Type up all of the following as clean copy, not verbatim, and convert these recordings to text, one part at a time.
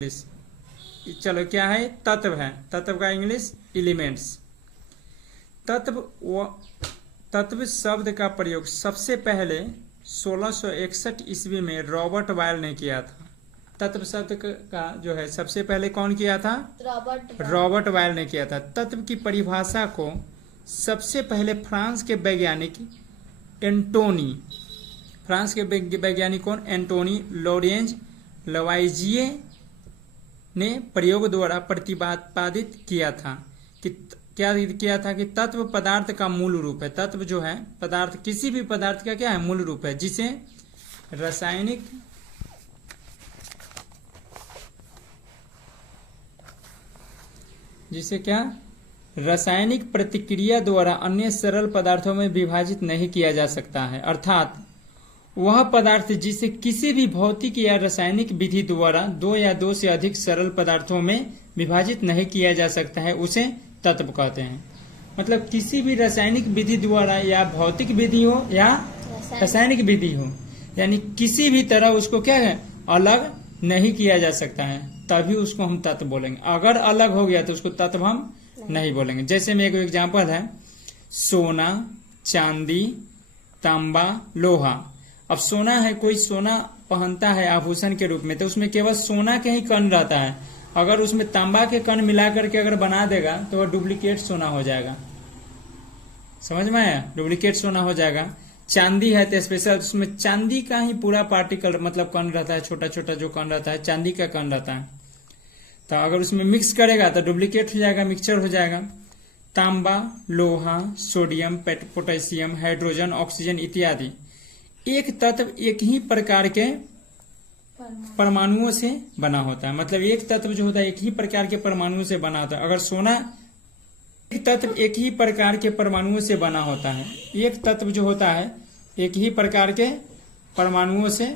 English. चलो क्या है, तत्व है, तत्व का इंग्लिश एलिमेंट्स। तत्व शब्द का प्रयोग सबसे पहले 1661 ईस्वी में रॉबर्ट बायल ने किया था। तत्व शब्द का जो है सबसे पहले कौन किया था? रॉबर्ट बायल ने किया था। तत्व की परिभाषा को सबसे पहले फ्रांस के वैज्ञानिक कौन? एंटोनी लॉरेंज लवाइजिए ने प्रयोग द्वारा प्रतिपादित किया था कि कि तत्व पदार्थ का मूल रूप है। तत्व जो है पदार्थ, किसी भी पदार्थ का क्या है? मूल रूप है, जिसे रासायनिक प्रतिक्रिया द्वारा अन्य सरल पदार्थों में विभाजित नहीं किया जा सकता है। अर्थात वह पदार्थ जिसे किसी भी भौतिक या रासायनिक विधि द्वारा दो या दो से अधिक सरल पदार्थों में विभाजित नहीं किया जा सकता है, उसे तत्व कहते हैं। मतलब किसी भी रासायनिक विधि द्वारा, या भौतिक विधि हो या रासायनिक विधि हो, यानी किसी भी तरह उसको क्या है? अलग नहीं किया जा सकता है, तभी उसको हम तत्व बोलेंगे। अगर अलग हो गया तो उसको तत्व हम नहीं बोलेंगे। जैसे में एक एग्जांपल है, सोना, चांदी, तांबा, लोहा। अब सोना है, कोई सोना पहनता है आभूषण के रूप में, तो उसमें केवल सोना के ही कण रहता है। अगर उसमें तांबा के कण मिला करके अगर बना देगा तो वह डुप्लीकेट सोना हो जाएगा। समझ में आया? डुप्लीकेट सोना हो जाएगा। चांदी है तो स्पेशल उसमें चांदी का ही पूरा पार्टिकल मतलब कण रहता है, छोटा छोटा जो कण रहता है चांदी का कण रहता है। तो अगर उसमें मिक्स करेगा तो डुप्लीकेट हो जाएगा, मिक्सचर हो जाएगा। तांबा, लोहा, सोडियम, पोटेशियम, हाइड्रोजन, ऑक्सीजन इत्यादि एक तत्व एक ही प्रकार के परमाणुओं से बना होता है। मतलब एक तत्व जो होता है एक ही प्रकार के परमाणुओं से बना होता है। अगर सोना, एक तत्व एक ही प्रकार के परमाणुओं से बना होता है। एक तत्व जो होता है एक ही प्रकार के परमाणुओं से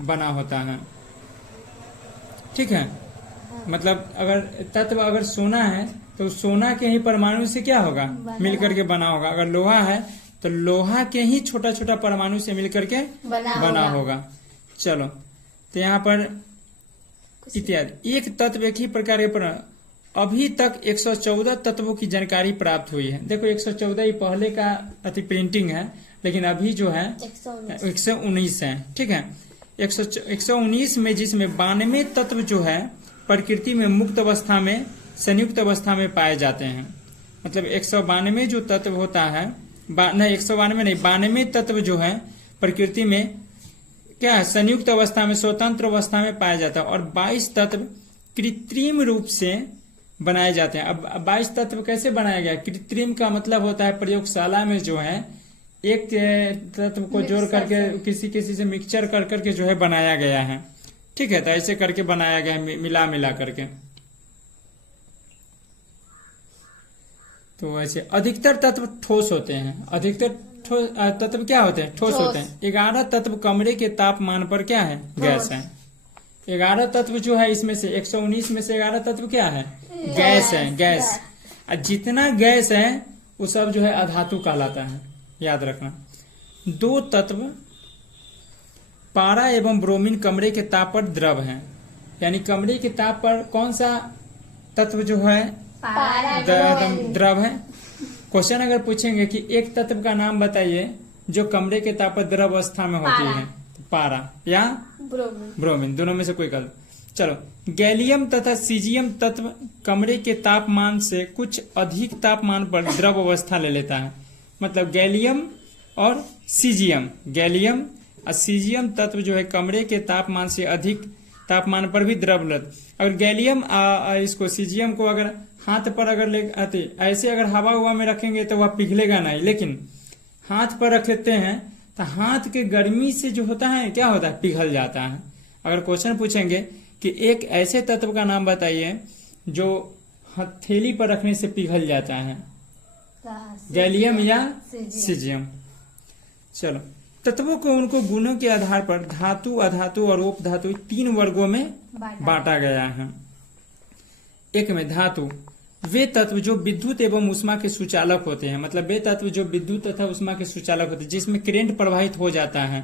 बना होता है। ठीक है? मतलब अगर तत्व अगर सोना है तो सोना के ही परमाणु से क्या होगा? मिलकर के बना होगा। अगर लोहा है तो लोहा के ही छोटा छोटा परमाणु से मिलकर के बना होगा। चलो, तो यहाँ पर इत्यादि एक तत्व एक ही प्रकार के अभी तक 114 तत्वों की जानकारी प्राप्त हुई है। देखो 114 ही पहले का अति प्रिंटिंग है, लेकिन अभी जो है 119 है। ठीक है? 119 में, जिसमें 92 तत्व जो है प्रकृति में मुक्त अवस्था में, संयुक्त अवस्था में पाए जाते हैं। मतलब 192 जो तत्व होता है, 192 नहीं, 92 तत्व जो है प्रकृति में क्या है? संयुक्त अवस्था में, स्वतंत्र अवस्था में पाया जाता है। और 22 तत्व कृत्रिम रूप से बनाए जाते हैं। अब 22 तत्व कैसे बनाया गया? कृत्रिम का मतलब होता है प्रयोगशाला में जो है एक तत्व को जोड़ करके किसी से मिक्सचर कर करके जो है बनाया गया है। ठीक है? तो ऐसे करके बनाया गया है, मिला करके। तो वैसे अधिकतर तत्व ठोस होते हैं। अधिकतर तत्व क्या होते हैं? ठोस होते हैं। 11 तत्व कमरे के तापमान पर क्या है? गैस है। 11 तत्व जो है इसमें से 119 में से 11 तत्व क्या है? गैस है। गैस, जितना गैस है वो सब जो है अधातु कहलाता है, याद रखना। 2 तत्व पारा एवं ब्रोमीन कमरे के ताप पर द्रव है। यानी कमरे के ताप पर कौन सा तत्व जो है द्रव है? क्वेश्चन अगर पूछेंगे कि एक तत्व का नाम बताइए जो कमरे के ताप पर द्रव अवस्था में होती है, तो पारा या ब्रोमीन, दोनों में से कोई गलत। चलो, गैलियम तथा सीजियम तत्व कमरे के तापमान से कुछ अधिक तापमान पर द्रव अवस्था ले लेता है। मतलब गैलियम और सीजियम, गैलियम और सीजियम तत्व जो है कमरे के तापमान से अधिक तापमान पर भी द्रव लेते। अगर गैलियम इसको सीजियम को अगर हाथ पर अगर ले आते, ऐसे अगर हवा हुआ में रखेंगे तो वह पिघलेगा नहीं, लेकिन हाथ पर रख लेते हैं तो हाथ के गर्मी से जो होता है क्या होता है? पिघल जाता है। अगर क्वेश्चन पूछेंगे कि एक ऐसे तत्व का नाम बताइए जो हथेली पर रखने से पिघल जाता है, गैलियम या सीजियम। चलो, तत्वों को उनको गुणों के आधार पर धातु, अधातु और उपधातु 3 वर्गों में बांटा गया है। एक में धातु, वे तत्व जो विद्युत एवं उष्मा के सुचालक होते हैं। मतलब वे तत्व जो विद्युत तथा उष्मा के सुचालक होते हैं, जिसमें करंट प्रवाहित हो जाता है,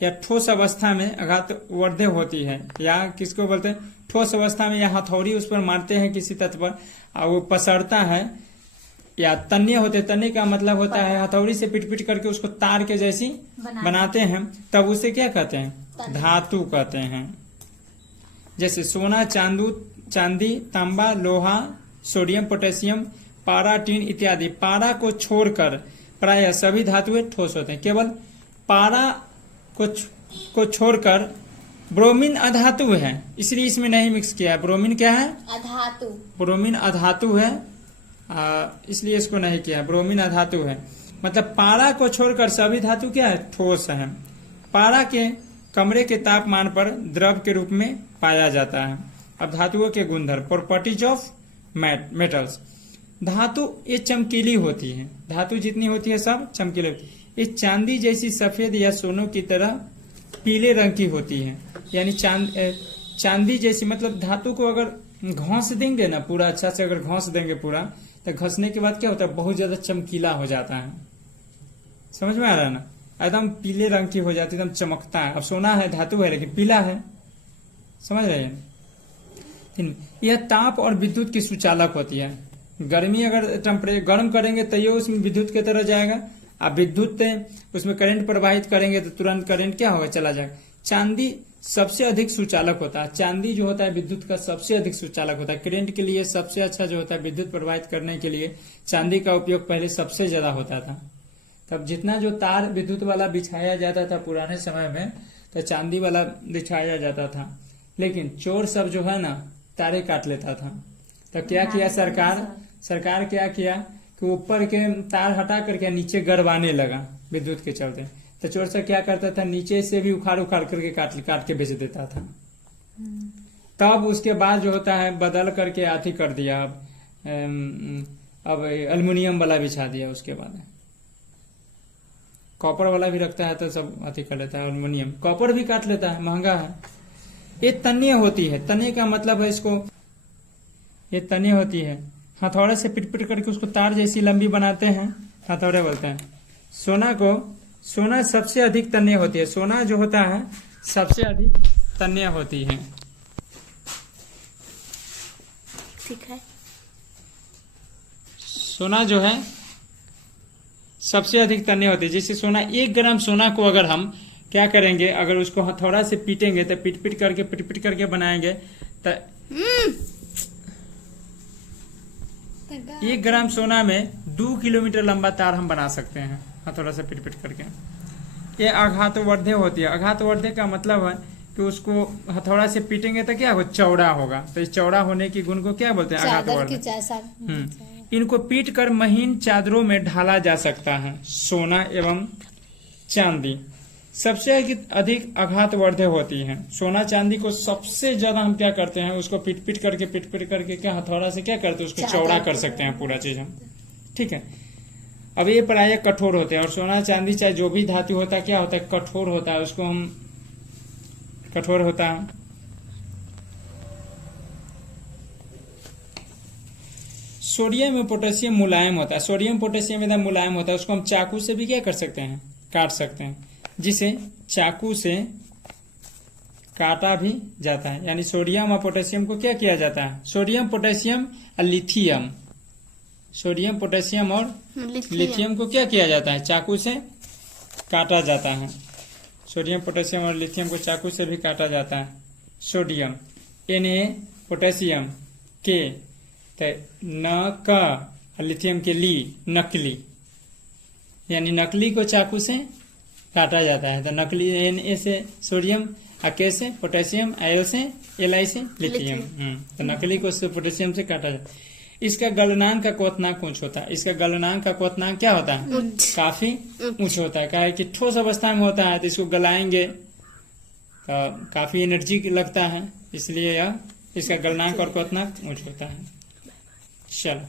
या ठोस अवस्था में आघातवर्धे होती है, या किसको बोलते हैं ठोस अवस्था में, या हथौड़ी उस पर मारते हैं किसी तत्व पर और वो पसरता है, या तन्य होते, तन्य का मतलब होता है हथौड़ी से पिट पिट करके उसको तार के जैसी बनाते हैं, तब उसे क्या कहते हैं धातु कहते हैं। जैसे सोना, चांदी, तांबा, लोहा, सोडियम, पोटेशियम, पारा, टीन इत्यादि। पारा को छोड़कर प्रायः सभी धातुएं ठोस होते हैं। केवल पारा को छोड़कर ब्रोमीन अधातु है, इसलिए इसमें नहीं मिक्स किया है। ब्रोमीन क्या है अधातु, ब्रोमीन अधातु है, इसलिए इसको नहीं किया। ब्रोमीन अधातु है मतलब पारा को छोड़कर सभी धातु क्या है ठोस है। पारा के कमरे के तापमान पर द्रव के रूप में पाया जाता है। अब धातुओं के गुणधर्म, प्रॉपर्टीज ऑफ मेटल्स। धातु ये चमकीली होती है, धातु जितनी होती है सब चमकीली होती है। ये चांदी जैसी सफेद या सोनों की तरह पीले रंग की होती है, यानी चांदी जैसी मतलब धातु को अगर घोंस देंगे ना पूरा अच्छा से, अगर घोंस देंगे पूरा, तो घसने के बाद क्या होता है बहुत ज्यादा चमकीला हो जाता है। समझ में आ रहा है ना, एकदम पीले रंग की हो जाती है, एकदम चमकता है। अब सोना है धातु है लेकिन पीला है, समझ रहे हैं। यह ताप और विद्युत की सुचालक होती है। गर्मी अगर टेम्परेचर गर्म करेंगे तो ये उसमें विद्युत की तरह जाएगा, अब विद्युत उसमें करंट प्रवाहित करेंगे तो तुरंत करंट क्या होगा चला जाएगा। चांदी सबसे अधिक सुचालक होता है, चांदी जो होता है विद्युत का सबसे अधिक सुचालक होता है। करंट के लिए सबसे अच्छा जो होता है विद्युत प्रवाहित करने के लिए चांदी का उपयोग पहले सबसे ज्यादा होता था। तब जितना जो तार विद्युत वाला बिछाया जाता था पुराने समय में, तो चांदी वाला बिछाया जाता था, लेकिन चोर सब जो है ना तारे काट लेता था। तो क्या किया सरकार क्या किया कि ऊपर के तार हटा करके नीचे गड़वाने लगा विद्युत के चलते। तो चोर से क्या करता था नीचे से भी उखाड़ करके काट के बेच देता था। तब उसके बाद जो होता है बदल करके आती कर दिया, अब एल्युमिनियम वाला बिछा दिया। उसके बाद कॉपर वाला भी रखता है तो सब आती कर लेता है, एल्युमिनियम। कॉपर भी काट लेता है, महंगा है। ये तन्य होती है, तन्य का मतलब है इसको, ये तन्य होती है। हथौड़े से पिट पिट करके उसको तार जैसी लंबी बनाते हैं, हथौड़े बोलते हैं। सोना सबसे अधिक तन्य होती है, सोना जो होता है सबसे अधिक तन्य होती है। ठीक है, सोना जो है सबसे अधिक तन्य होती है। जैसे सोना 1 ग्राम सोना को अगर हम क्या करेंगे, अगर उसको हथौड़ा से पीटेंगे तो पिट पिट करके बनाएंगे तो 1 ग्राम सोना में 2 किलोमीटर लंबा तार हम बना सकते हैं हथौड़ा से पिट पिट करके। ये आघातवर्धे होती है। आघातवर्धे का मतलब है कि उसको हथौड़ा से पीटेंगे तो क्या हो चौड़ा होगा, तो इस चौड़ा होने की गुण को क्या बोलते हैं आघातवर्धे। इनको पीट कर महीन चादरों में ढाला जा सकता है। सोना एवं चांदी सबसे अधिक आघातवर्धे होती हैं। सोना चांदी को सबसे ज्यादा हम क्या करते हैं, उसको पिट पिट करके क्या हथौड़ा से क्या करते हैं उसको चौड़ा कर सकते हैं पूरा चीज हम, ठीक है। अब ये प्रायः कठोर होते हैं, और सोना चांदी चाहे जो भी धातु होता है क्या होता है कठोर होता है, उसको हम कठोर होता है। सोडियम और पोटेशियम मुलायम होता है, सोडियम पोटेशियम एकदम मुलायम होता है, उसको हम चाकू से भी क्या कर सकते हैं काट सकते हैं, जिसे चाकू से काटा भी जाता है। यानी सोडियम और पोटेशियम को क्या किया जाता है, सोडियम पोटेशियम और लिथियम, सोडियम पोटेशियम और लिथियम को क्या किया जाता है चाकू से काटा जाता है। सोडियम पोटेशियम और लिथियम को चाकू से भी काटा जाता है। सोडियम Na, पोटेशियम के, न का, और लिथियम के ली, नकली, यानी नकली को चाकू से काटा जाता है। तो नकली Na से सोडियम, के से पोटेशियम, Al से Li से लिथियम। तो नकली को पोटेशियम से काटा जाता है। इसका गलनांक का क्वथनांक ऊंच होता है। इसका गलनांक का क्वथनांक क्या होता है काफी ऊंच होता है। क्या है कि ठोस अवस्था में होता है तो इसको गलाएंगे तो काफी एनर्जी लगता है, इसलिए यह इसका गलनांक और क्वथनांक ऊंच होता है। चलो।